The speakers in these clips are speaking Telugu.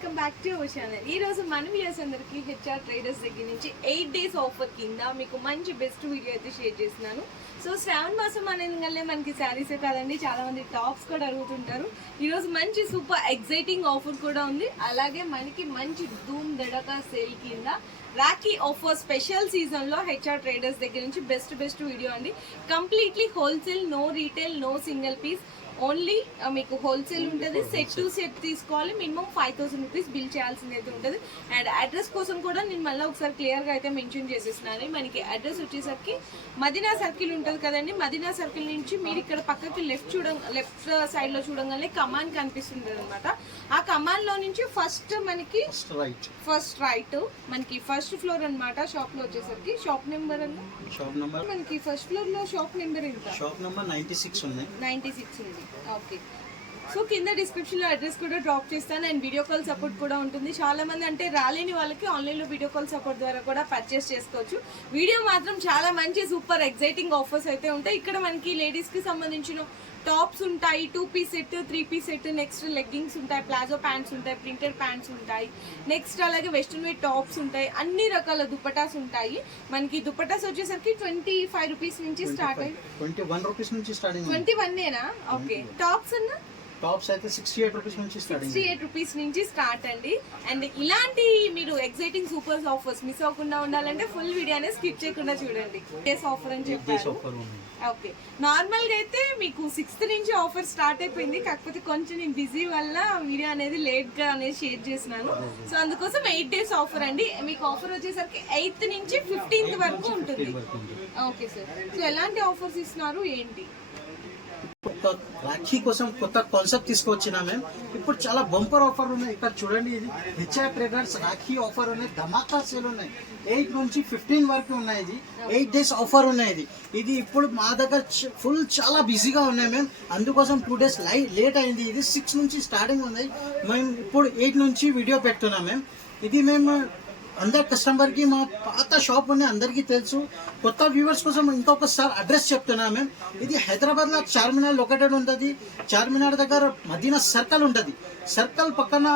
Welcome back to our channel. ఈ రోజు మన వ్యూయర్స్ అందరికి హెచ్ఆర్ ట్రేడర్స్ దగ్గర నుంచి 8 days ఆఫర్ కింద మీకు మంచి బెస్ట్ వీడియో అయితే షేర్ చేస్తున్నాను. సో శ్రావణ మాసం అనేది మనకి శారీసే కాదండి, చాలా మంది టాప్స్ కూడా అడుగుతుంటారు. ఈరోజు మంచి సూపర్ ఎగ్జైటింగ్ ఆఫర్ కూడా ఉంది. అలాగే మనకి మంచి ధూమ్ దడకా సేల్ కింద రాఖీ ఆఫర్ స్పెషల్ సీజన్ లో హెచ్ఆర్ ట్రేడర్స్ దగ్గర నుంచి బెస్ట్ వీడియో అండి. Completely wholesale, no retail, no single piece, only మీకు హోల్సేల్ ఉంటుంది. సెట్ టు సెట్ తీసుకోవాలి, మినిమం 5000 రూపీస్ బిల్ చేయాల్సింది అయితే ఉంటుంది. అండ్ అడ్రస్ కోసం కూడా నేను మళ్ళీ ఒకసారి క్లియర్గా అయితే మెన్షన్ చేసేస్తున్నాను. మనకి అడ్రస్ వచ్చేసరికి మదీనా సర్కిల్ ఉంటుంది కదండి, మదీనా సర్కిల్ నుంచి మీరు ఇక్కడ పక్కకి లెఫ్ట్ సైడ్ లో చూడగానే కమాన్ కనిపిస్తుంది అనమాట. ఆ కమాన్ లో నుంచి ఫస్ట్ మనకి ఫస్ట్ రైట్ మనకి ఫస్ట్ ఫ్లోర్ అనమాట. షాప్ లో వచ్చేసరికి షాప్ నెంబర్ మనకి ఫస్ట్ ఫ్లోర్ లో షాప్ నెంబర్ ఎంత? షాప్ నెంబర్ 96 ఉంది. ఓకే, సో కింద డిస్క్రిప్షన్ లో అడ్రస్ కూడా డ్రాప్ చేస్తాను. అండ్ వీడియో కాల్ సపోర్ట్ కూడా ఉంటుంది. చాలా మంది అంటే రాలేని వాళ్ళకి ఆన్లైన్ లో వీడియో కాల్ సపోర్ట్ ద్వారా కూడా పర్చేస్ చేసుకోవచ్చు. వీడియో మాత్రం చాలా మంచి సూపర్ ఎగ్జైటింగ్ ఆఫర్స్ అయితే ఉంటాయి. ఇక్కడ మనకి లేడీస్ కి సంబంధించిన టాప్స్ ఉంటాయి, 2 piece set, 3 piece set, next leggings ఉంటాయి, ప్లాజో ప్యాంట్స్ ఉంటాయి, ప్రింటెడ్ ప్యాంట్స్ ఉంటాయి, నెక్స్ట్ అలాగే వెస్ట్రన్ వేర్ టాప్స్ ఉంటాయి, అన్ని రకాల దుపటాస్ ఉంటాయి. మనకి దుపటాస్ వచ్చేసరికి 25 రూపీస్ నుంచి స్టార్ట్ అయ్యి 21 రూపీస్ నుంచి స్టార్టింగ్. 21 ఓకే. టాప్స్ అన్న టాప్స్ అయితే 68 రూపీస్ నుంచి స్టార్టింగ్. 68 రూపీస్ నుంచి స్టార్ట్ అండి. అండ్ ఇలాంటి మీరు ఎగ్జైటింగ్ సూపర్ ఆఫర్స్ మిస్ అవ్వకుండా ఉండాలంటే ఫుల్ వీడియో అనేది స్కిప్ చేయకుండా చూడండి. డేస్ ఆఫర్ అని చెప్పారు. ఓకే, నార్మల్ గా అయితే మీకు 6th నుంచి ఆఫర్ స్టార్ట్ అయిపోయింది. కాకపోతే కొంచెం నేను బిజీ వల్ల వీడియో అనేది లేట్ గా అనేది షేర్ చేసినాను. సో అందుకోసం 8 days ఆఫర్ అండి. మీకు ఆఫర్ వచ్చేసరికి 8th నుంచి 15th వరకు ఉంటుంది. ఓకే సార్, సో ఎలాంటి ఆఫర్స్ ఇస్తున్నారు ఏంటి? రాఖీ కోసం కొత్త కాన్సెప్ట్ తీసుకొచ్చినా మేము. ఇప్పుడు చాలా బంపర్ ఆఫర్ ఉన్నాయి. ఇక్కడ చూడండి, ఇది హెచ్ఆర్ ట్రేడర్స్ రాఖీ ఆఫర్ ఉన్నాయి, ధమాకా సేల్ ఉన్నాయి. 8 నుంచి 15 వరకు ఉన్నాయి. ఇది 8 days ఆఫర్ ఉన్నాయి. ఇది ఇప్పుడు మా దగ్గర ఫుల్ చాలా బిజీగా ఉన్నాయి మేము, అందుకోసం 2 days లేట్ అయింది. ఇది 6 నుంచి స్టార్టింగ్ ఉన్నాయి. మేము ఇప్పుడు 8 నుంచి వీడియో పెడుతున్నాం మేము. ఇది మేము అందరు కస్టమర్ కి, మా పాత షాప్ ఉంది, అందరికీ తెలుసు. కొత్త వ్యూవర్స్ కోసం ఇంకొకసారి అడ్రస్ చెప్తున్నాం మేము. ఇది హైదరాబాద్ లో చార్మినార్ లొకేటెడ్ ఉంటుంది. చార్మినార్ దగ్గర మదీనా సర్కిల్ ఉంటుంది. సర్కిల్ పక్కన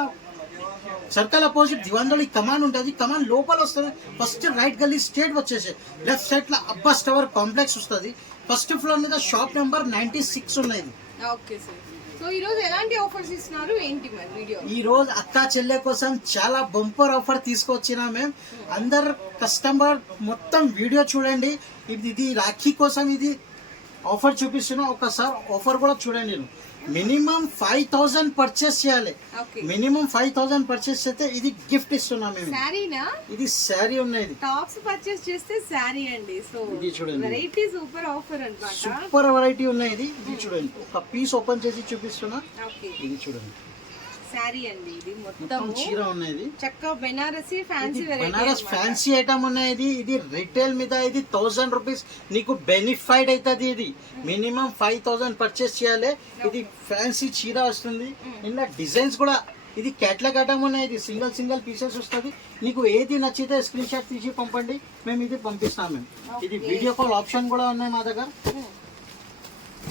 సర్కిల్ అపోజిట్ దివాందోళి కమాన్ ఉంటుంది. కమాన్ లోపల వస్తుంది. ఫస్ట్ రైట్ గల్లీ స్ట్రేట్ వచ్చేసి లెఫ్ట్ సైడ్ లో అబ్బాస్ టవర్ కాంప్లెక్స్ వస్తుంది. ఫస్ట్ ఫ్లోర్ మీద షాప్ నెంబర్ 96 ఉన్నది. ఓకే సార్, సో ఈ రోజు ఎలాంటి ఆఫర్స్ ఇస్తున్నారు ఏంటి మరి వీడియో? ఈ రోజు అక్క చెల్లె కోసం చాలా బంపర్ ఆఫర్ తీసుకొచ్చినా మేము. అందరు కస్టమర్ మొత్తం వీడియో చూడండి. ఇది రాఖీ కోసం ఇది ఆఫర్ చూపిస్తున్నా. ఒకసారి ఆఫర్ కూడా చూడండి. మినిమం 5000 పర్చేస్ చేయాలి. మినిమం 5000 పర్చేస్ చేస్తే ఇది గిఫ్ట్ ఇస్తున్నాం మేము. శారీనా? ఇది శారీ ఉన్నాయి. టాప్స్ పర్చేస్ చేస్తే శారీ అండి. సో ఇది చూడండి, వెరైటీ సూపర్ ఆఫర్ అన్నమాట. సూపర్ వెరైటీ ఉన్నాయి. ఇది చూడండి, ఒక పీస్ ఓపెన్ చేసి చూపిస్తున్నా. ఇది చూడండి, శారీ అండి. ఇది మొత్తం చీర ఉన్నాయి. చక్కగా Banarasi fancy variety, Banaras fancy item ఉన్నాయి. ఇది రిటైల్ మీద ఇది 1000 రూపీస్ నీకు బెనిఫైట్ అవుతుంది. ఇది మినిమం 5000 పర్చేస్ చేయాలి. ఇది ఫ్యాన్సీ చీర వస్తుంది. ఇలా డిజైన్స్ కూడా ఇది క్యాట్లాగ్ ఐటమ్ ఉన్నాయి. ఇది సింగిల్ పీసెస్ వస్తుంది. నీకు ఏది నచ్చితే స్క్రీన్ షాట్ తీసి పంపండి, మేము ఇది పంపిస్తాం మేము. ఇది వీడియో కాల్ ఆప్షన్ కూడా ఉన్నాయి మా దగ్గర.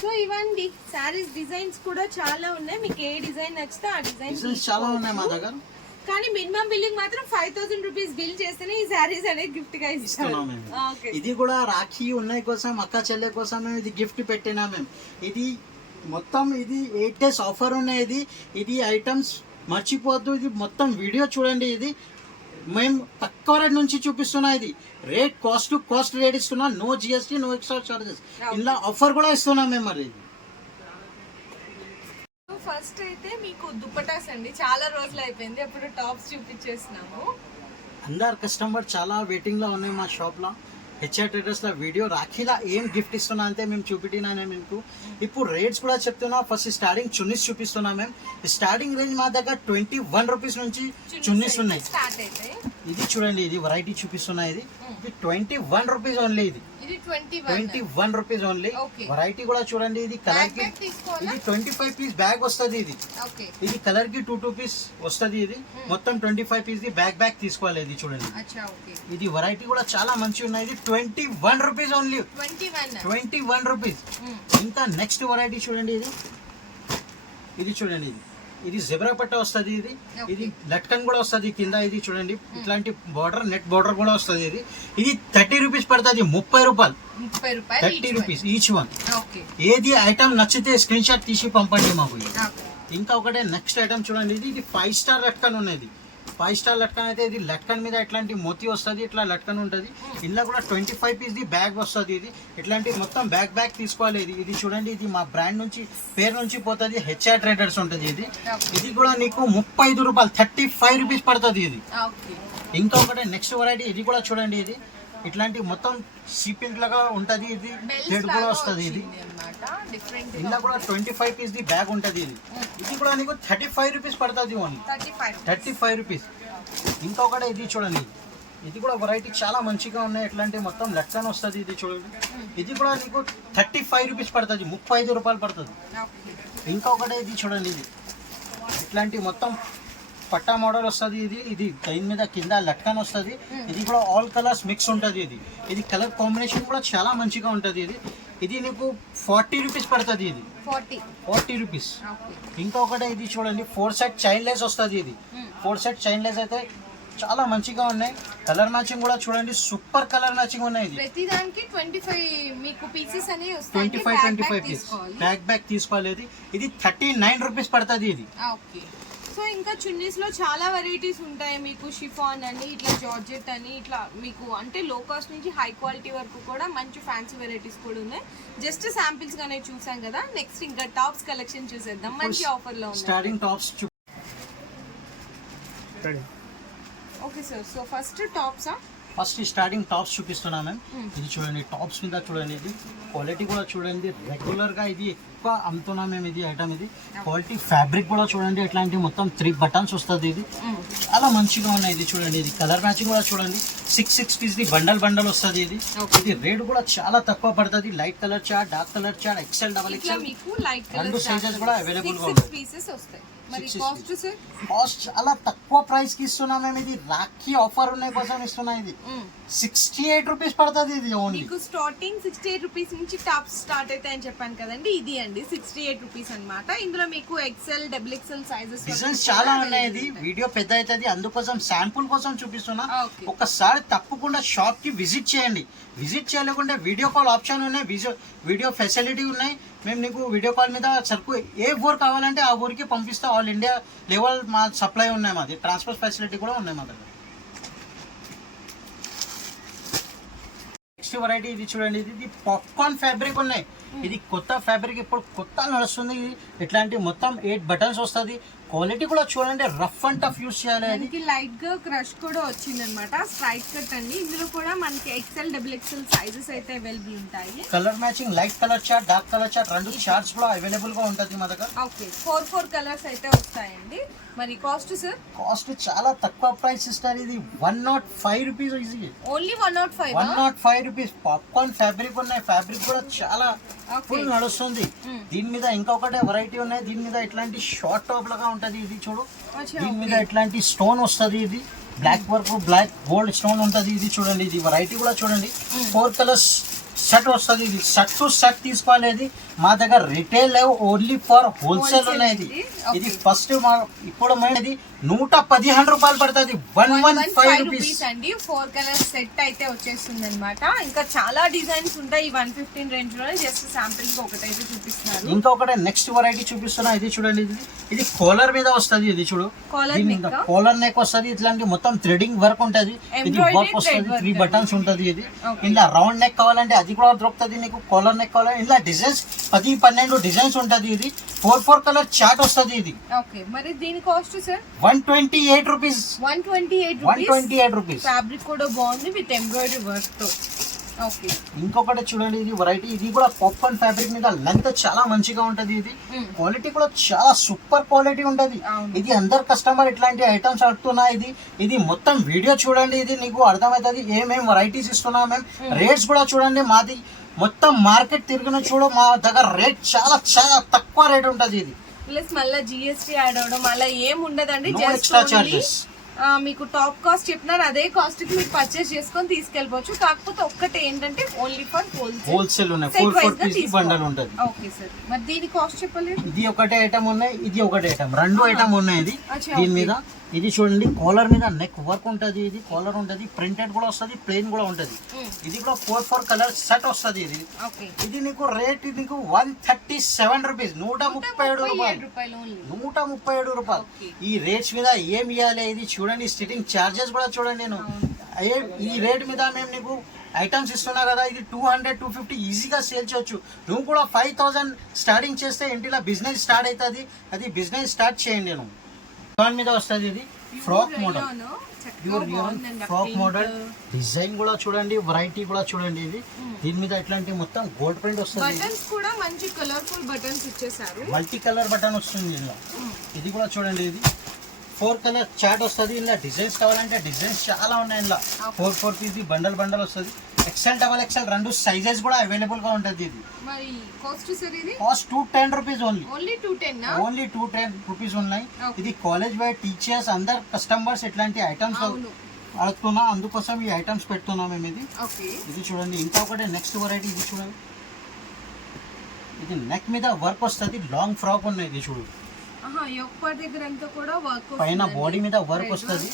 సో ఇవ్వండి, సారీస్ డిజైన్స్ కూడా చాలా ఉన్నాయి. మీకు ఏ డిజైన్ నచ్చితే ఆ డిజైన్స్ చాలా ఉన్నాయి మా దగ్గర. కానీ మినిమం బిల్లింగ్ మాత్రం 5000 రూపీస్ బిల్ చేస్తేనే ఈ సారీస్ అనేది గిఫ్ట్ గా ఇస్తున్నాం. ఇది కూడా రాఖీ ఉన్నాయి కోసం, అక్క చెల్లె కోసం మేము ఇది గిఫ్ట్ పెట్టినా మేము. ఇది మొత్తం ఇది 8 days ఆఫర్ ఉన్నాయి. ఇది ఐటమ్స్ మర్చిపోద్దు. ఇది మొత్తం వీడియో చూడండి. ఇది మేము తక్కువ రేట్ నుంచి చూపిస్తున్నా. ఇది రేట్ కాస్ట్ రేట్ ఇస్తున్నా. No GST, no extra charges. ఇలా ఆఫర్ కూడా ఇస్తున్నాం మేము. మరి ఫస్ట్ అయితే మీకు దుపటాస్ అండి. చాలా రోజులు అయిపోయింది, అప్పుడు టాప్స్ చూపించేస్తున్నాము. అందరు కస్టమర్ చాలా వెయిటింగ్ లో ఉన్నాయి మా షాప్ లో. హెచ్ఆర్ ట్రేడర్స్ లో వీడియో రాఖీలా ఏం గిఫ్ట్ ఇస్తున్నా అంటే మేము చూపినా మీకు. ఇప్పుడు రేట్స్ కూడా చెప్తున్నా. ఫస్ట్ స్టార్టింగ్ చున్నీస్ చూపిస్తున్నా మేము. స్టార్టింగ్ రేంజ్ మా దగ్గర 21 రూపీస్ నుంచి చున్నీస్ ఉన్నాయి. ఇది చూడండి, ఇది వెరైటీ చూపిస్తున్నా. ఇది 21 రూపీస్ ఓన్లీ. ఇది 21 రూపీస్ ఓన్లీ. వెరైటీ కూడా చూడండి. ఇది కలర్ కి ఇది 25 పీస్ బ్యాగ్ వస్తుంది. ఇది కలర్ కి 2 పీస్ వస్తుంది. ఇది మొత్తం 25 పీస్ బ్యాగ్ తీసుకోవాలి. ఇది చూడండి, ఇది వెరైటీ కూడా చాలా మంచి ఉన్నాయి. 21 రూపీస్ ఓన్లీ. 21 రూపీస్. ఇంకా నెక్స్ట్ వెరైటీ చూడండి. ఇది చూడండి, ఇది జెబ్రా పట్ట వస్తుంది, ఇది లట్కన్ కూడా వస్తుంది కింద. ఇది చూడండి ఇట్లాంటి బార్డర్, నెట్ బార్డర్ కూడా వస్తుంది. ఇది 30 రూపీస్ పడుతుంది, 30 రూపాయలు, 30 రూపీస్ ఈచ్ వన్. ఏది ఐటమ్ నచ్చితే స్క్రీన్ షాట్ తీసి పంపండి మాకు. ఇంకా ఒకటే నెక్స్ట్ ఐటమ్ చూడండి, ఇది 5 స్టార్ లట్కన్ ఉన్నది. 5 స్టార్ లట్కన్ అయితే ఇది లట్కన్ మీద ఇట్లాంటి మోతీ వస్తుంది, ఇట్లా లట్కన్ ఉంటుంది. ఇందులో కూడా 25 పీస్ ది బ్యాగ్ వస్తుంది. ఇది ఇట్లాంటి మొత్తం బ్యాగ్ తీసుకోవాలి. ఇది చూడండి, ఇది మా బ్రాండ్ నుంచి పేరు నుంచి పోతుంది, హెచ్ఆర్ ట్రేడర్స్ ఉంటుంది. ఇది కూడా నీకు 35 రూపాయలు, 35 రూపీస్ పడుతుంది ఇది. ఇంకా ఒకటి నెక్స్ట్ వెరైటీ, ఇది కూడా చూడండి, ఇది ఇట్లాంటి మొత్తం షీపింగ్ లాగా ఉంటుంది. ఇది థ్రెడ్ కూడా వస్తుంది. ఇది ఇందులో కూడా 25 పీస్ ది బ్యాగ్ ఉంటుంది. ఇది కూడా నీకు 35 రూపీస్ పడుతుంది, ఓన్లీ 35 రూపీస్. ఇంకొకటి ఇది చూడండి, ఇది కూడా వెరైటీ చాలా మంచిగా ఉన్నాయి. ఇట్లాంటి మొత్తం లట్కన్ వస్తుంది. ఇది చూడండి, ఇది కూడా నీకు 35 రూపీస్ పడుతుంది, 35 రూపాయలు పడుతుంది. ఇంకొకటి ఇది చూడండి, ఇది ఇట్లాంటి మొత్తం పట్టా మోడల్ వస్తుంది. ఇది దీని మీద కింద లట్కన్ వస్తుంది. ఇది కూడా ఆల్ కలర్స్ మిక్స్ ఉంటుంది. ఇది కలర్ కాంబినేషన్ కూడా చాలా మంచిగా ఉంటుంది. ఇది నీకు 40 రూపీస్ పడుతుంది. ఇది 40 రూపీస్. ఇంకొకటి ఇది చూడండి, 4 సెట్ చైన్లెస్ వస్తుంది. ఇది 4 సెట్ చైన్లెస్ అయితే చాలా మంచిగా ఉన్నాయి. కలర్ మ్యాచింగ్ కూడా చూడండి, సూపర్ కలర్ మ్యాచింగ్ ఉన్నాయి. ఇది ప్రతి దానికి 25 పీసెస్ అనేవి వస్తాయి. 25 పీస్ బ్యాగ్ తీసుకోవాలి. ఇది 39 రూపీస్ పడుతుంది. ఇది సో ఇంకా చున్నీస్ లో చాలా వెరైటీస్ ఉంటాయి మీకు. షిఫాన్ అని, ఇట్లా జార్జెట్ అని, ఇట్లా మీకు అంటే లో కాస్ట్ నుంచి హై క్వాలిటీ వరకు కూడా మంచి ఫ్యాన్సీ వెరైటీస్ కూడా ఉన్నాయి. జస్ట్ శాంపిల్స్ గానే చూసాం కదా. నెక్స్ట్ ఇంకా టాప్స్ కలెక్షన్ చూసేద్దాం. మంచి ఆఫర్ లో ఉంది. Starting tops okay sir, so first starting tops చూపిస్తున్నా మ్యామ్. ఇది చూడండి, టాప్స్ మీద చూడండి, ఇది క్వాలిటీ కూడా చూడండి. రెగ్యులర్ గా ఇది ఎక్కువ అమ్ముతున్నాం మేము. ఇది ఐటమ్, ఇది క్వాలిటీ ఫ్యాబ్రిక్ కూడా చూడండి, ఇట్లాంటి మొత్తం 3 బటన్స్ వస్తుంది. ఇది చాలా మంచిగా ఉన్నాయి. ఇది చూడండి, ఇది కలర్ మ్యాచింగ్ కూడా చూడండి, 6 పీస్ ది బండల్ వస్తుంది. ఇది రేట్ కూడా చాలా తక్కువ పడుతుంది. Light colour chart, dark colour chart, XL, double XL, రెండు సైజెస్ కూడా అవైలబుల్ గా ఉంటాయి. కాస్ట్ చాలా తక్కువ ప్రైస్ కి ఇస్తున్నాం మేము. ఇది రాఖీ ఆఫర్ ఉన్న కోసం ఇస్తున్నా. ఇది 68 రూపీస్ పడుతుంది. ఇది ఓన్లీ స్టార్టింగ్ 68 రూపీస్ నుంచి టాప్స్ స్టార్ట్ అవుతాయి అని చెప్పాను కదండి. ఇది అండి 68 రూపీస్ అన్నమాట. ఇందులో మీకు XL, double XL sizes designs చాలా ఉన్నాయి. ఇది వీడియో పెద్ద అవుతుంది, అందుకోసం శాంపుల్ కోసం చూపిస్తున్నా. ఒకసారి తప్పకుండా షాప్ కి విజిట్ చేయండి. విజిట్ చేయలేకుంటే వీడియో కాల్ ఆప్షన్ ఉన్నాయి, వీడియో ఫెసిలిటీ ఉన్నాయి. మేము నీకు వీడియో కాల్ మీద సరుకు ఏ ఊరు కావాలంటే ఆ ఊరికి పంపిస్తా. ఆల్ ఇండియా లెవెల్ మా సప్లై ఉన్నాయి. మాది ట్రాన్స్పోర్ట్ ఫెసిలిటీ కూడా ఉన్నాయి మా దగ్గర. నెక్స్ట్ వెరైటీ ఇది చూడండి, ఇది పాప్కార్న్ ఫ్యాబ్రిక్ ఉన్నాయి. ఇది కొత్త ఫ్యాబ్రిక్, ఇప్పుడు కొత్త నడుస్తుంది. ఇట్లాంటి మొత్తం 8 బటన్స్ వస్తుంది. క్వాలిటీ కూడా చూడండి, రఫ్ అండ్ టఫ్ యూస్ చేయాలి. ఇది లైట్ గా క్రష్ కూడా వచ్చింది అనమాట. స్ట్రైట్ కట్ అండి. ఇందులో కూడా మనకి ఎక్సెల్, డబుల్ ఎక్సెల్ సైజెస్ అయితే అవైలబుల్ ఉంటాయి. Colour matching, light colour chart, dark colour chart, రెండు చార్ట్స్ కూడా అవైలబుల్ గా ఉంటుంది మా దగ్గర. ఓకే, 4 కలర్స్ అయితే వస్తాయండి. మరి కాస్ట్ సార్? కాస్ట్ చాలా తక్కువ ప్రైస్ ఇస్తారు. ఇది 105 rupees. Only 105 rupees. Popcorn fabric ఉన్నాయి. ఫ్యాబ్రిక్ కూడా చాలా ఫుల్ నడుస్తుంది. దీని మీద ఇంకొకటి వెరైటీ ఉన్నాయి. దీని మీద ఇట్లాంటి షార్ట్ టాప్ లాగా ఉంటది. ఇది చూడు, దీని మీద ఇట్లాంటి స్టోన్ వస్తుంది. ఇది black work, black gold stone ఉంటది. ఇది చూడండి, ఇది వెరైటీ కూడా చూడండి. 4 కలర్స్ సెట్ వస్తుంది. ఇది సెట్ టు సెట్ తీసుకోవాలి. మా దగ్గర రిటైల్ లేవు, ఓన్లీ ఫర్ హోల్సేల్ ఉన్నాయి. ఇది ఫస్ట్ ఇప్పుడు ఇది 115 రూపాయలు పడుతుంది. 115 రూపీస్ అండి. 4 కలర్స్ సెట్ అయితే వచ్చేస్తుంది అనమాట. ఇంకా చాలా డిజైన్స్ ఉంటాయి 115 రేంజ్ లో. జస్ట్ శాంపిల్ కి ఒకటైతే చూపిస్తున్నారు. ఇంకొకటి నెక్స్ట్ వెరైటీ చూపిస్తున్నా. ఇది చూడండి, ఇది కాలర్ మీద వస్తుంది. ఇది చూడు, కాలర్ నెక్ వస్తుంది. ఇట్లాంటి మొత్తం థ్రెడింగ్ వర్క్ ఉంటది. ఇది వర్క్ వస్తుంది, 3 బటన్స్ ఉంటది. ఇది ఇలా రౌండ్ నెక్ కావాలంటే అది కూడా దొరుకుతుంది నీకు. కాలర్ నెక్ కావాలంటే ఇలా డిజైన్స్ 10-12 డిజైన్స్ ఉంటది. ఇది 4 కలర్ చార్ట్ వస్తుంది. ఇది ఓకే, మరి దీని cost sir 128 rupees. 128 rupees. Fabric కూడా బాగుంది విత్ ఎంబ్రాయిడరీ వర్క్ తో. ఓకే, ఇంకొకటి చూడండి, ఇది వెరైటీ. ఇది కూడా పాప్కార్న్ ఫ్యాబ్రిక్ మీద లెంత్ చాలా మంచిగా ఉంటది. ఇది క్వాలిటీ కూడా చాలా సూపర్ క్వాలిటీ ఉంటది. ఇది అందరు కస్టమర్ ఇట్లాంటి ఐటమ్స్ అడుగుతున్నా. ఇది మొత్తం వీడియో చూడండి. ఇది నీకు అర్థమవుతుంది ఏమేమి వెరైటీస్ ఇస్తున్నా. మేము రేట్స్ కూడా చూడండి. మాది మొత్తం మార్కెట్ తిరిగిన చూడు, మా దగ్గర రేట్ చాలా చాలా తక్కువ రేట్ ఉంటది. ఇది ప్లస్ మళ్ళీ GST యాడ్ అవడం అలా ఏం ఉండదండి. Extra charges. మీకు టాప్ కాస్ట్ చెప్పినారు అదే కాస్ట్ కి మీరు పర్చేస్ చేసుకొని తీసుకెళ్ళిపోవచ్చు. కాకపోతే ఒక్కటే ఏంటంటే ఓన్లీ ఫర్ హోల్సేల్ ఉన్నాయి. 4 పీస్ బండల్ ఉంటది. ఓకే సార్, మరి దీని కాస్ట్ చెప్పలేదు. ఇది ఒకటే ఐటమ్ ఉన్నాయి, ఇది ఒకటే ఐటమ్, రెండు ఐటమ్ ఉన్నాయి. ఇది దీని మీద ఇది చూడండి, కాలర్ మీద నెక్ వర్క్ ఉంటది. ఇది కాలర్ ఉంటది, ప్రింటెడ్ కూడా వస్తది, ప్లెయిన్ కూడా ఉంటది. ఇది కూడా 4 కలర్ సెట్ వస్తది. ఇది ఇది నీకు రేట్ నీకు 137 రూపీస్, 137 రూపాయలు, 137 రూపాయలు. ఈ రేట్స్ మీద ఏం ఇవ్వాలి? ఇది చూడండి, స్టిచింగ్ చార్జెస్ కూడా చూడండి. నేను ఈ రేట్ మీద మేము నీకు ఐటమ్స్ ఇస్తున్నా కదా, ఇది 200-250 ఈజీగా సేల్ చేయొచ్చు. నువ్వు కూడా 5000 స్టార్టింగ్ చేస్తే ఇంటిలో బిజినెస్ స్టార్ట్ అవుతుంది. అది బిజినెస్ స్టార్ట్ చేయండి. నేను దాని మీద వస్తుంది. ఇది frock model, pure frock model. Design కూడా చూడండి, వెరైటీ కూడా చూడండి. ఇది దీని మీద ఇట్లాంటి మొత్తం గోల్డ్ ప్రింట్ వస్తుంది. బటన్స్ కూడా మంచి కలర్ఫుల్ బటన్స్ ఇచ్చేసారు, మల్టీ కలర్ బటన్ వస్తుంది ఇందులో. ఇది కూడా చూడండి, ఇది 4 కలర్ చాట్ వస్తుంది. ఇలా డిజైన్స్ కావాలంటే డిజైన్స్ చాలా ఉన్నాయి. ఇలా 4 పీస్ బండల్ వస్తుంది. XL, XXL రెండు సైజెస్ కూడా అవైలబుల్ గా ఉంటుంది. ఇది మరి కాస్ట్ సార్, ఇది cost 210 rupees only. Only 210 only 210 rupees ఉన్నాయి. ఇది కాలేజ్ వైడ్ టీచర్స్ అందరు కస్టమర్స్ ఇట్లాంటి ఐటమ్స్ అడుగుతున్నా, అందుకోసం ఈ ఐటమ్స్ పెడుతున్నాం మేము. ఇది చూడండి, ఇంకా ఒకటి నెక్స్ట్ వెరైటీ. ఇది చూడండి, ఇది నెక్ మీద వర్క్ వస్తుంది, లాంగ్ ఫ్రాక్ ఉన్నాయి. ఇది చూడు, పైన బాడీ మీద వర్క్ వస్తుంది,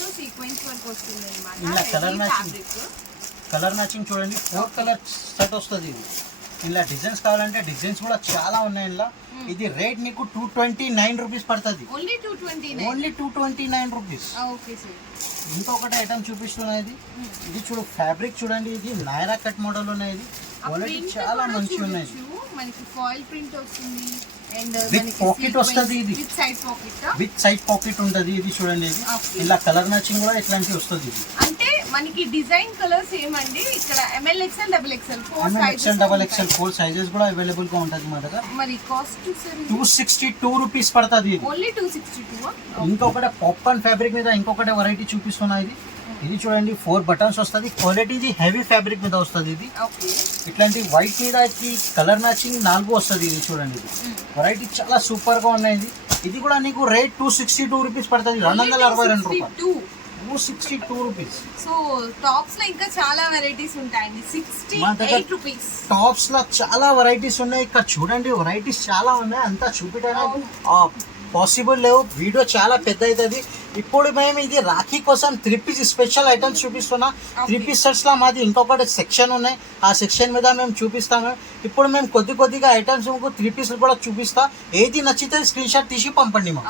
ఇలా కలర్ మ్యాచింగ్ చూడండి. 4 కలర్ సెట్ వస్తుంది. ఇది ఇలా డిజైన్స్ కావాలంటే డిజైన్స్ కూడా చాలా ఉన్నాయి. ఇలా ఇది రేట్ నీకు 229 రూపీస్ పడుతుంది. Only 229 rupees. ఇంకొకటి ఐటమ్ చూపిస్తున్నది. ఇది చూడు, ఫ్యాబ్రిక్ చూడండి. ఇది నైరా కట్ మోడల్ ఉన్నాయి. ఇది క్వాలిటీ చాలా మంచిగా ఉన్నాయి. మనకి ఫాయిల్ ప్రింట్ వస్తుంది అండ్ విత్ పాకెట్ వస్తుంది. ఇది విత్ సైడ్ పాకెట్ ఉంటుంది. ఇది చూడండి, ఇది ఇలా కలర్ మ్యాచింగ్ కూడా ఇట్లాంటి వస్తుంది. ఇది అంటే మనకి డిజైన్ కలర్స్ ఏమండి ఇక్కడ ML, XL, XXL 4 సైజెస్ కూడా అవైలబుల్ గా ఉంటుంది మా దగ్గర. మరి కాస్ట్ 262 రూపీస్ పడుతుంది. ఇది ఓన్లీ 262. ఇంకొకటి పాప్కార్న్ ఫ్యాబ్రిక్ మీద ఇంకొకటి వెరైటీ చూపిస్తున్నా. ఇది చూడండి, 4 బటన్స్ వస్తుంది. క్వాలిటీ ఇది హెవీ ఫ్యాబ్రిక్ మీద వస్తుంది. ఇది ఇట్లాంటి వైట్ మీద కలర్ మ్యాచింగ్ 4 వస్తుంది. ఇది చూడండి, ఇది వెరైటీ చాలా సూపర్ గా ఉన్నాయి. ఇది కూడా నీకు రేట్ 262 రూపీస్ పడుతుంది. 262 రూపాయలు, 262 రూపీస్. సో టాప్స్ లో ఇంకా చాలా వెరైటీస్ ఉంటాయండి. 68 రూపీస్. టాప్స్ లో చాలా వెరైటీస్ ఉన్నాయి. ఇక్కడ చూడండి, వెరైటీస్ చాలా ఉన్నాయి. అంతా చూపించడానికి పాసిబుల్ లేవు, వీడియో చాలా పెద్ద అవుతుంది. ఇప్పుడు మేము ఇది రాఖీ కోసం 3 పీస్ స్పెషల్ ఐటమ్స్ చూపిస్తున్నా. 3 పీస్ సెట్స్ లో మాది ఇంకొకటి సెక్షన్ ఉన్నాయి, ఆ సెక్షన్ మీద మేము చూపిస్తాము. ఇప్పుడు మేము కొద్దిగా ఐటమ్స్ 3 పీస్ కూడా చూపిస్తా. ఏది నచ్చితే స్క్రీన్ షాట్ తీసి పంపండి. మా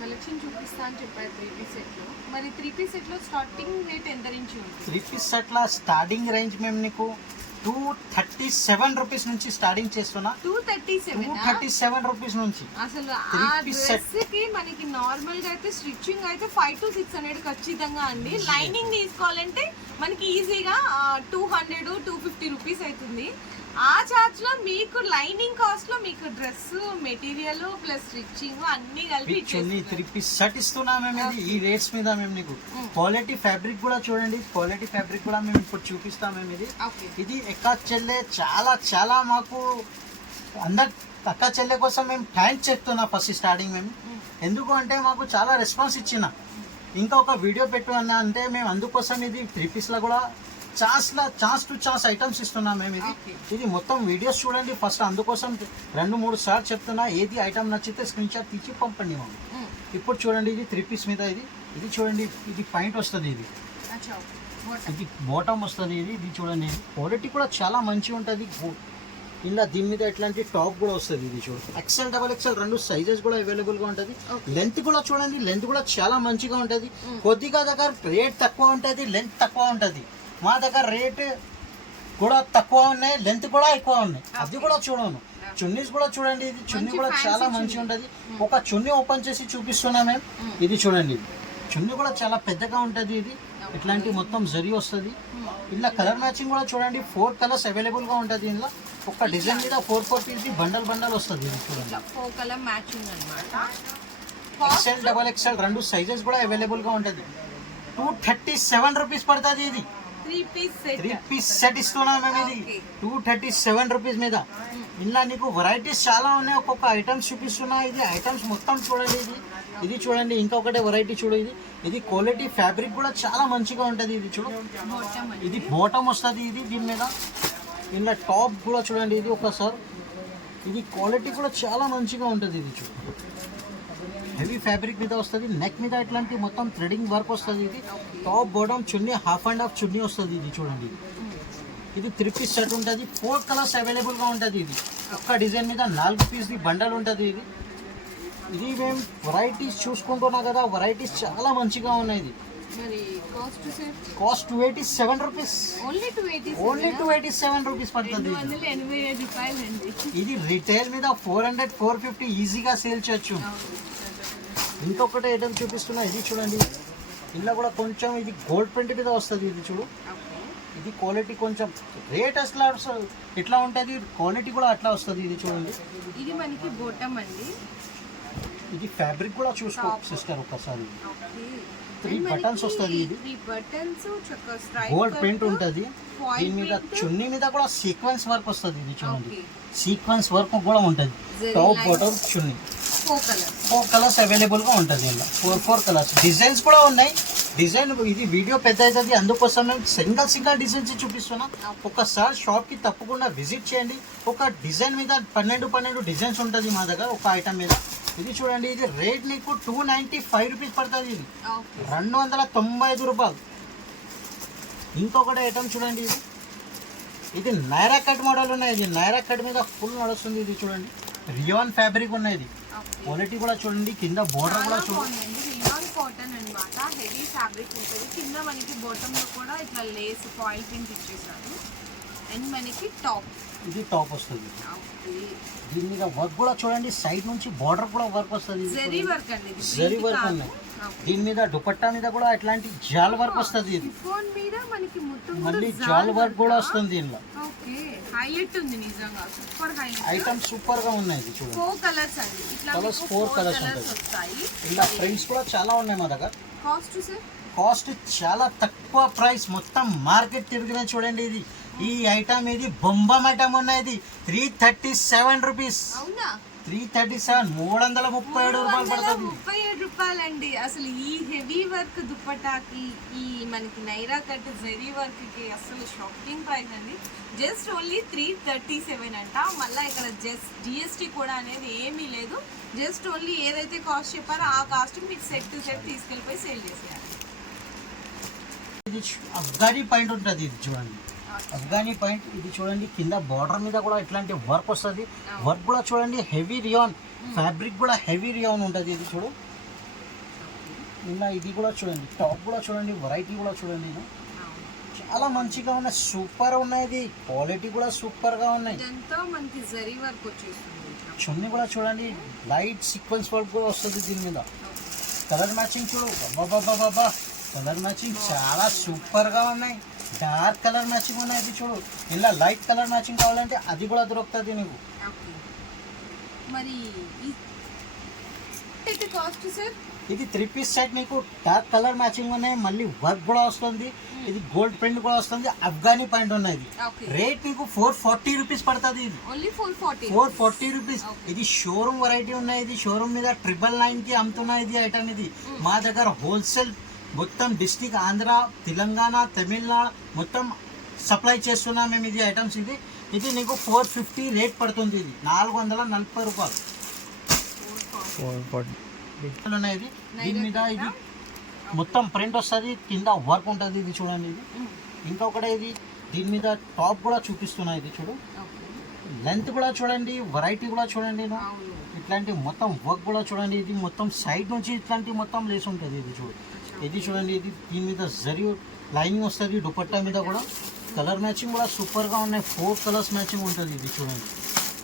కలెక్షన్ చూపిస్తా అని చెప్పారు 3 పీస్ సెట్ లో. మరి 3 పీస్ సెట్ లో స్టార్టింగ్ రేట్ ఎంత నుంచి ఉంటుంది? 3 పీస్ సెట్ లో స్టార్టింగ్ రేంజ్ మేము నీకు 237 రూపీస్ నుంచి స్టార్టింగ్ చేస్తున్నా. 237 రూపీస్ నుంచి. అసలు ఆ డ్రెస్ కి మనకి నార్మల్ గా అయితే స్టిచ్చింగ్ అయితే 500 to 600 ఖచ్చితంగా అండి. లైనింగ్ తీసుకోవాలంటే మనకి ఈజీగా 200-250 రూపీస్ అవుతుంది. ఆ చార్జ్ లో మీకు లైనింగ్ కాస్ట్ లో మీకు డ్రెస్ మెటీరియల్ ప్లస్ స్టిచ్చింగ్ అన్ని కలిపి 3 పీస్ సెట్ ఇస్తున్నా మేము. ఈ రేట్స్ మీద మేము నీకు క్వాలిటీ ఫ్యాబ్రిక్ కూడా చూడండి, క్వాలిటీ ఫ్యాబ్రిక్ కూడా మేము ఇప్పుడు చూపిస్తాం. మేము ఇది ఎక్క చెల్లె చాలా మాకు అందరు అక్క చెల్లె కోసం మేము థ్యాంక్స్ చెప్తున్నా ఫస్ట్ స్టార్టింగ్ మేము. ఎందుకు అంటే మాకు చాలా రెస్పాన్స్ ఇచ్చిన, ఇంకా ఒక వీడియో పెట్టు అన్నా అంటే మేము అందుకోసం ఇది 3 పీస్ లో కూడా ఛాన్స్ టు ఛాన్స్ ఐటమ్స్ ఇస్తున్నాం మేము. ఇది మొత్తం వీడియోస్ చూడండి ఫస్ట్, అందుకోసం 2-3 సార్లు చెప్తున్నా. ఏది ఐటమ్ నచ్చితే స్క్రీన్ షాట్ తీసి పంపండి మాకు. ఇప్పుడు చూడండి, ఇది 3 పీస్ మీద. ఇది చూడండి, ఇది పాయింట్ వస్తుంది. ఇది బాటమ్ వస్తుంది. ఇది చూడండి, క్వాలిటీ కూడా చాలా మంచిగా ఉంటుంది. ఇలా దీని మీద ఇట్లాంటి టాప్ కూడా వస్తుంది. ఇది చూడండి, XL, XXL రెండు సైజెస్ కూడా అవైలబుల్ గా ఉంటుంది. లెంత్ కూడా చూడండి, లెంత్ కూడా చాలా మంచిగా ఉంటుంది. కొద్దిగా దగ్గర రేట్ తక్కువ ఉంటుంది, లెంత్ తక్కువ ఉంటుంది. మా దగ్గర రేట్ కూడా తక్కువ ఉన్నాయి, లెంత్ కూడా ఎక్కువ ఉన్నాయి. అది కూడా చూడను. చున్నీస్ కూడా చూడండి, ఇది చున్నీ కూడా చాలా మంచిగా ఉంటుంది. ఒక చున్నీ ఓపెన్ చేసి చూపిస్తున్నా మేము. ఇది చూడండి, చున్నీ కూడా చాలా పెద్దగా ఉంటుంది. ఇది ఇట్లాంటి మొత్తం జరీ వస్తుంది. ఇలా కలర్ మ్యాచింగ్ కూడా చూడండి, 4 కలర్స్ అవైలబుల్ గా ఉంటుంది. ఇందులో ఒక డిజైన్ మీద 4 పీస్ బండల్ వస్తుంది. ఇది చూడండి, 4 కలర్ మ్యాచింగ్ అన్నమాట. XL, XXL రెండు సైజెస్ కూడా అవైలబుల్ గా ఉంటుంది. 237 రూపీస్ పడుతుంది. ఇది 3 పీస్ సెట్ ఇస్తున్నాం మేము. ఇది 237 రూపీస్ మీద. ఇలా నీకు వెరైటీస్ చాలా ఉన్నాయి, ఒక్కొక్క ఐటమ్స్ చూపిస్తున్నా. ఇది ఐటమ్స్ మొత్తం చూడండి. ఇది ఇది చూడండి ఇంకొకటి వెరైటీ చూడు, ఇది క్వాలిటీ ఫ్యాబ్రిక్ కూడా చాలా మంచిగా ఉంటుంది. ఇది చూడు, ఇది బాటమ్ వస్తుంది. ఇది దీని మీద ఇలా టాప్ కూడా చూడండి. ఇది ఒకసారి ఇది క్వాలిటీ కూడా చాలా మంచిగా ఉంటుంది. ఇది చూడు, హెవీ ఫ్యాబ్రిక్ మీద వస్తుంది. నెక్ మీద ఇట్లాంటి మొత్తం థ్రెడింగ్ వర్క్ వస్తుంది. ఇది top bottom chunni, half and half chunni వస్తుంది. ఇది చూడండి, ఇది 3 పీస్ సెట్ ఉంటుంది. 4 కలర్స్ అవైలబుల్గా ఉంటుంది. ఇది ఒక్క డిజైన్ మీద 4 పీస్ది బండల్ ఉంటుంది. ఇది మేము వెరైటీస్ చూసుకుంటున్నాం కదా, వెరైటీస్ చాలా మంచిగా ఉన్నాయి. ఇది మరి cost 287 rupees, only only 287 rupees పడుతుంది. 287 రూపాయలండి. ఇది రిటైల్ మీద 400 450 ఈజీగా సేల్ చేయొచ్చు. ఇంకొకటి ఐటమ్ చూపిస్తున్నా. ఇది చూడండి, ఇలా కూడా కొంచెం ఇది గోల్డ్ ప్రింట్ మీద వస్తుంది. ఇది చూడు, ఇది క్వాలిటీ కొంచెం రేట్ అసలు ఎట్లా ఉంటుంది, క్వాలిటీ కూడా అట్లా వస్తుంది. ఇది చూడండి, ఇది మనకి బోటం అండి. ఇది ఫ్యాబ్రిక్ కూడా చూసుకో సిస్టర్ ఒకసారి. 3 బటన్స్ వస్తుంది. ఇది 3 బటన్స్ గోల్డ్ ప్రింట్ ఉంటుంది. దీని మీద చున్నీ మీద కూడా సీక్వెన్స్ వర్క్ వస్తుంది. ఇది చూడండి, సీక్వెన్స్ వర్క్ కూడా ఉంటుంది. టాప్ బాటమ్ చున్నీ 4 కలర్స్ అవైలబుల్గా ఉంటుంది. ఇలా 4 కలర్స్ డిజైన్స్ కూడా ఉన్నాయి. డిజైన్ ఇది వీడియో పెద్ద అవుతుంది, అందుకోసం మేము సింగల్ డిజైన్స్ చూపిస్తున్నాం. ఒకసారి షాప్కి తప్పకుండా విజిట్ చేయండి. ఒక డిజైన్ మీద 12 డిజైన్స్ ఉంటుంది మా దగ్గర ఒక ఐటమ్ మీద. ఇది చూడండి, ఇది రేట్ నీకు 295 రూపీస్ పడుతుంది. ఇది 295 రూపాయలు. ఇంకొకటి ఐటమ్ చూడండి, ఇది నైరా కట్ మోడల్ ఉన్నాయి. ఇది నైరా కట్ మీద ఫుల్ నడుస్తుంది. ఇది చూడండి, రియాన్ ఫ్యాబ్రిక్ ఉన్నాయి. ఇది క్వాలిటీ కూడా చూడండి, కింద బోర్డర్ కూడా చూడండి. రియాన్ కాటన్ అన్నమాట, హెవీ ఫ్యాబ్రిక్ ఉంటుంది. కింద మనకి బాటమ్ లో కూడా ఇట్లా లేస్ ఫాయిల్ ప్రింట్ ఇచ్చేసారు. అండ్ మనకి టాప్, ఇది టాప్ వస్తుంది. దీని మీద వర్క్ కూడా చూడండి, సైడ్ నుంచి బార్డర్ కూడా వర్క్ వస్తుంది. జరీ వర్క్ అండి, జరీ వర్క్ ఉన్నాయి. దీని మీద దుపట్టా మీద కూడా ఇట్లాంటి జాల్ వర్క్ వస్తుంది. ఇది ఫోన్ మీద మనకి మొత్తం మళ్ళీ జాల్ వర్క్ కూడా వస్తుంది దీనిలో. ఓకే, హైలైట్ ఉంది నిజంగా, సూపర్ హైలైట్. ఐటమ్ సూపర్ గా ఉన్నాయి. ఇది చూడండి, 4 కలర్స్ అండి. ఇట్లా కలర్స్ 4 కలర్స్ వస్తాయి. ఇలా ప్రింట్స్ కూడా చాలా ఉన్నాయి మా దగ్గర. కాస్ట్ సార్, కాస్ట్ చాలా తక్కువ ప్రైస్. మొత్తం మార్కెట్ తిరిగిన చూడండి. ఈ ఐటమ్ ఇది బొంబం ఐటమ్ ఉన్నాయి. ఇది 337 రూపీస్. అవునా? 337 337 రూపాయలు పడుతుంది. 37 రూపాయలండి. అసలు ఈ హెవీ వర్క్ దుపట్టాకి, ఈ మనకి నైరా కట్ జరీ వర్క్ కి అసలు షాకింగ్ ప్రైస్ అండి. జస్ట్ ఓన్లీ 337 అంట. మళ్ళీ ఇక్కడ జస్ట్ జిఎస్టీ కూడా అనేది ఏమీ లేదు. జస్ట్ ఓన్లీ ఏదైతే కాస్ట్ చెప్పారో ఆ కాస్ట్ మీకు సెట్ టు సెట్ తీసుకెళ్ళిపోయి సేల్ చేసేయాలి. ఇది అఫ్ఘానీ పాయింట్ ఉంటుంది. ఇది చూడండి, అఫ్ఘానీ పాయింట్. ఇది చూడండి, కింద బార్డర్ మీద కూడా ఇట్లాంటి వర్క్ వస్తుంది. వర్క్ కూడా చూడండి, హెవీ రియాన్ ఫ్యాబ్రిక్ కూడా హెవీ రియాన్ ఉంటుంది. ఇది చూడు, ఇలా ఇది కూడా చూడండి, టాప్ కూడా చూడండి, వెరైటీ కూడా చూడండి. ఇది చాలా మంచిగా ఉన్నాయి, సూపర్ ఉన్నాయి. ఇది క్వాలిటీ కూడా సూపర్ గా ఉన్నాయి. మనకి జరీ వర్క్ వచ్చేస్తుంది. చున్నీ కూడా చూడండి, లైట్ సీక్వెన్స్ వర్క్ కూడా వస్తుంది. దీని మీద కలర్ మ్యాచింగ్ చూడు, బాబా కలర్ మ్యాచింగ్ చాలా సూపర్ గా ఉన్నాయి. డార్క్ కలర్ మ్యాచింగ్ ఉన్నాయి. ఇది చూడు, ఇలా లైట్ కలర్ మ్యాచింగ్ కావాలంటే అది కూడా దొరుకుతుంది నీకు. మరి కాస్ట్ సార్, ఇది 3 పీస్ సెట్. మీకు డార్క్ కలర్ మ్యాచింగ్ ఉన్నాయి, మళ్ళీ వర్క్ కూడా వస్తుంది. ఇది గోల్డ్ ప్రింట్ కూడా వస్తుంది. అఫ్ఘానీ పాయింట్ ఉన్నాయి. రేట్ మీకు 440 రూపీస్ పడుతుంది. ఇది 440 రూపీస్. ఇది షోరూమ్ వెరైటీ ఉన్నాయి. ఇది షోరూమ్ మీద 999 కి అమ్ముతున్నాయి. ఇది ఐటమ్ ఇది మా దగ్గర హోల్సేల్ మొత్తం డిస్ట్రిక్ట్ ఆంధ్ర, తెలంగాణ, తమిళనాడు మొత్తం సప్లై చేస్తున్నాం మేము. ఇది ఐటమ్స్ ఇది నీకు 450 రేట్ పడుతుంది. ఇది 440 రూపాయలు ఉన్నాయి. ఇది దీని మీద ఇది మొత్తం ప్రింట్ వస్తుంది, కింద వర్క్ ఉంటుంది. ఇది చూడండి, ఇది ఇంకొకటి. ఇది దీని మీద టాప్ కూడా చూపిస్తున్నాయి. ఇది చూడు, లెంత్ కూడా చూడండి, వెరైటీ కూడా చూడండి. ఇట్లాంటి మొత్తం వర్క్ కూడా చూడండి. ఇది మొత్తం సైడ్ నుంచి ఇట్లాంటి మొత్తం లేస్ ఉంటుంది. ఇది చూడు, ఇది చూడండి. ఇది దీని మీద జరీ లైనింగ్ వస్తుంది. దుపట్టా మీద కూడా కలర్ మ్యాచింగ్ కూడా సూపర్గా ఉన్నాయి. 4 కలర్స్ మ్యాచింగ్ ఉంటుంది. ఇది చూడండి,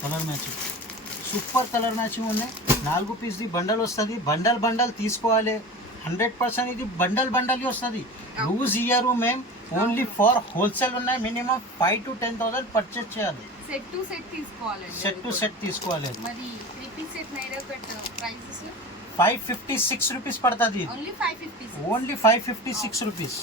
colour matching super colour matching ఉన్నాయి. 4 పీస్ది బండల్ వస్తుంది. బండల్ తీసుకోవాలి 100%. ఇది బండల్ వస్తుంది. లూజ్ ఇయర్ మేము ఓన్లీ ఫర్ హోల్సేల్ ఉన్నాయి. మినిమం 5,000 to 10,000 పర్చేస్ చేయాలి. సెట్ టు సెట్ తీసుకోవాలి. మరి 3 piece set Naira cut prices 556 rupees పడుతుంది. Only 556 rupees.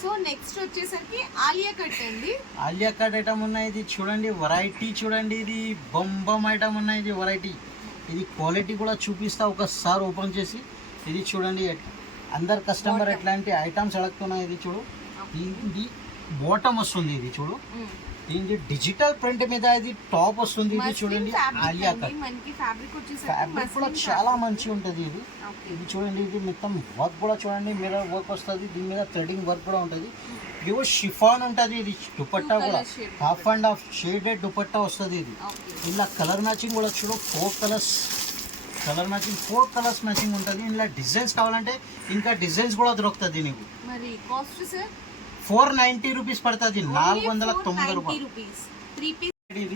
సో నెక్స్ట్ వచ్చేసరికి ఆలియా కట్ అండి. ఆలియా కట్ ఐటమ్ ఉన్నాయి. ఇది చూడండి, వెరైటీ చూడండి. ఇది బొంబం ఐటమ్ ఉన్నాయి. ఇది వెరైటీ ఇది క్వాలిటీ కూడా చూపిస్తా ఒకసారి ఓపెన్ చేసి. ఇది చూడండి అందరు కస్టమర్ ఎట్లాంటి ఐటమ్స్ అడుగుతున్నాయి. ఇది చూడు, ఇది బాటమ్ వస్తుంది. ఇది చూడు, దీనికి డిజిటల్ ప్రింట్ మీద ఇది టాప్ వస్తుంది. ఇది చూడండి ఆలియా కట్ ఫ్యాబ్రిక్ కూడా చాలా మంచిగా ఉంటుంది. ఇది చూడండి, ఇది మొత్తం వర్క్ కూడా చూడండి, మిర్రర్ వర్క్ వస్తుంది. దీని మీద థ్రెడింగ్ వర్క్ కూడా ఉంటుంది. ఇది షిఫాన్ ఉంటుంది. ఇది దుపట్టా కూడా half and half shaded dupatta వస్తుంది. ఇది ఇలా కలర్ మ్యాచింగ్ కూడా చూడు, 4 colours colour matching, 4 colours matching ఉంటుంది. ఇలా డిజైన్స్ కావాలంటే ఇంకా డిజైన్స్ కూడా దొరుకుతుంది నీకు. మరి కాస్ట్ సార్ 490 రూపీస్ పడుతుంది, 490 రూపాయలు.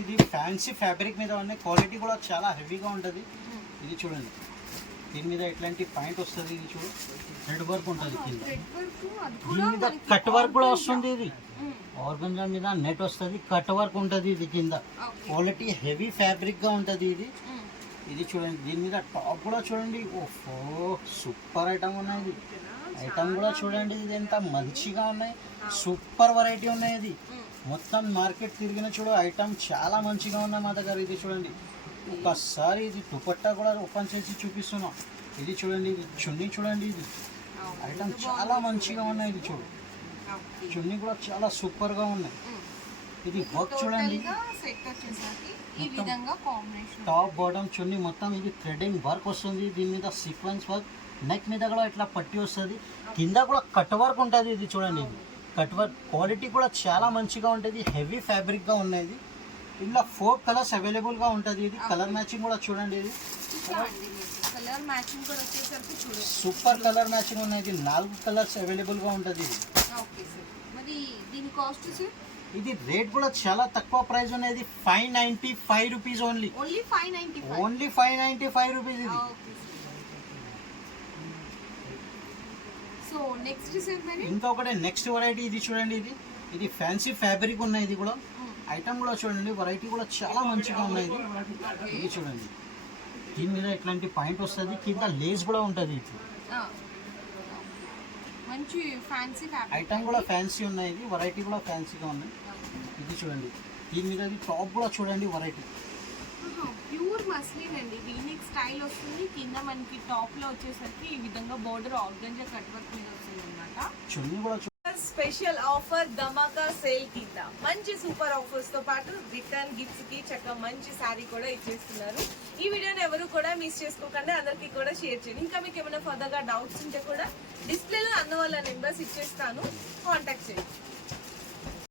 ఇది ఫ్యాన్సీ ఫ్యాబ్రిక్ మీద ఉన్న క్వాలిటీ కూడా చాలా హెవీగా ఉంటుంది. ఇది చూడండి, దీని మీద ఎట్లాంటి పాయింట్ వస్తుంది. ఇది చూడు, థ్రెడ్ వర్క్ ఉంటుంది కింద. దీని మీద కట్ వర్క్ కూడా వస్తుంది. ఇది ఆర్గంజా మీద నెట్ వస్తుంది, కట్ వర్క్ ఉంటుంది. ఇది కింద క్వాలిటీ హెవీ ఫ్యాబ్రిక్ గా ఉంటుంది. ఇది చూడండి, దీని మీద టాప్ కూడా చూడండి. ఓహో సూపర్ ఐటమ్ ఉన్నాయి. ఇది ఐటమ్ కూడా చూడండి, ఇది ఎంత మంచిగా ఉన్నాయి. సూపర్ వెరైటీ ఉన్నాయి. ఇది మొత్తం మార్కెట్ తిరిగిన చూడు, ఐటమ్ చాలా మంచిగా ఉన్నాయి మా దగ్గర. ఇది చూడండి ఒకసారి, ఇది దుపట్టా కూడా ఓపెన్ చేసి చూపిస్తున్నాం. ఇది చూడండి, ఇది చున్నీ చూడండి, ఇది ఐటమ్ చాలా మంచిగా ఉన్నాయి. ఇది చూడు, చున్నీ కూడా చాలా సూపర్ గా ఉన్నాయి. ఇది వర్క్ చూడండి, టాప్ బాటమ్ చున్నీ మొత్తం ఇది థ్రెడింగ్ వర్క్ వస్తుంది. దీని మీద సీక్వెన్స్ వర్క్, నెక్ మీద కూడా ఇట్లా పట్టి వస్తుంది. కింద కూడా కట్ వర్క్ ఉంటుంది. ఇది చూడండి, ఇది కట్ వర్క్ క్వాలిటీ కూడా చాలా మంచిగా ఉంటుంది. హెవీ ఫ్యాబ్రిక్ గా ఉన్నది. ఇలా 4 కలర్స్ అవైలబుల్ గా ఉంటుంది. ఇది కలర్ మ్యాచింగ్ కూడా చూడండి, ఇది కలర్ మ్యాచింగ్ కూడా వచ్చేసరికి చూడండి సూపర్ కలర్ మ్యాచింగ్ ఉన్నాయి. ఇది 4 కలర్స్ అవైలబుల్ గా ఉంటుంది. ఇది ఓకే సార్, మరి దీని కాస్ట్ సార్? ఇది రేట్ కూడా చాలా తక్కువ ప్రైస్ ఉన్నది, 595 rupees only. Only 595, only 595 rupees. ఇది సో నెక్స్ట్ సార్ మరి ఇంకొకటి నెక్స్ట్ వెరైటీ. ఇది చూడండి, ఇది ఫ్యాన్సీ ఫ్యాబ్రిక్ ఉన్నాయి. ఇది కూడా ఐటమ్ కూడా చూడండి, వెరైటీ కూడా చాలా మంచిగా ఉన్నాయి. ఇది చూడండి, దీని మీద ఇట్లాంటి పాయింట్ వస్తుంది, కింద లేస్ కూడా ఉంటుంది. ఇది మంచి ఫ్యాన్సీ ఫ్యాబ్రిక్ ఐటమ్ కూడా ఫ్యాన్సీ ఉన్నాయి. ఇది వెరైటీ కూడా ఫ్యాన్సీగా ఉన్నాయి. ఇది చూడండి, దీని మీద టాప్ కూడా చూడండి, వెరైటీ ప్యూర్ మస్లిన్ అండి. వీనిక్ స్టైల్ వస్తుంది. కింద మనకి టాప్ లో వచ్చేసరికి ఈ విధంగా బోర్డర్ ఆర్గంజా కట్ వర్క్ మీద వస్తుంది అన్నమాట. చున్నీ కూడా స్పెషల్ ఆఫర్ ధమాకా సేల్ కింద మంచి సూపర్ ఆఫర్స్ తో పాటు రిటర్న్ గిఫ్ట్స్ కి చక్కగా మంచి శారీ కూడా ఇచ్చేస్తున్నారు. ఈ వీడియోని ఎవరు కూడా మిస్ చేసుకోకండి, అందరికి కూడా షేర్ చేయండి. ఇంకా మీకు ఏమైనా ఫర్దర్ గా డౌట్స్ ఉంటే కూడా డిస్ప్లేలో అన్న వాళ్ళ నెంబర్స్ ఇచ్చేస్తాను, కాంటాక్ట్ చేయండి.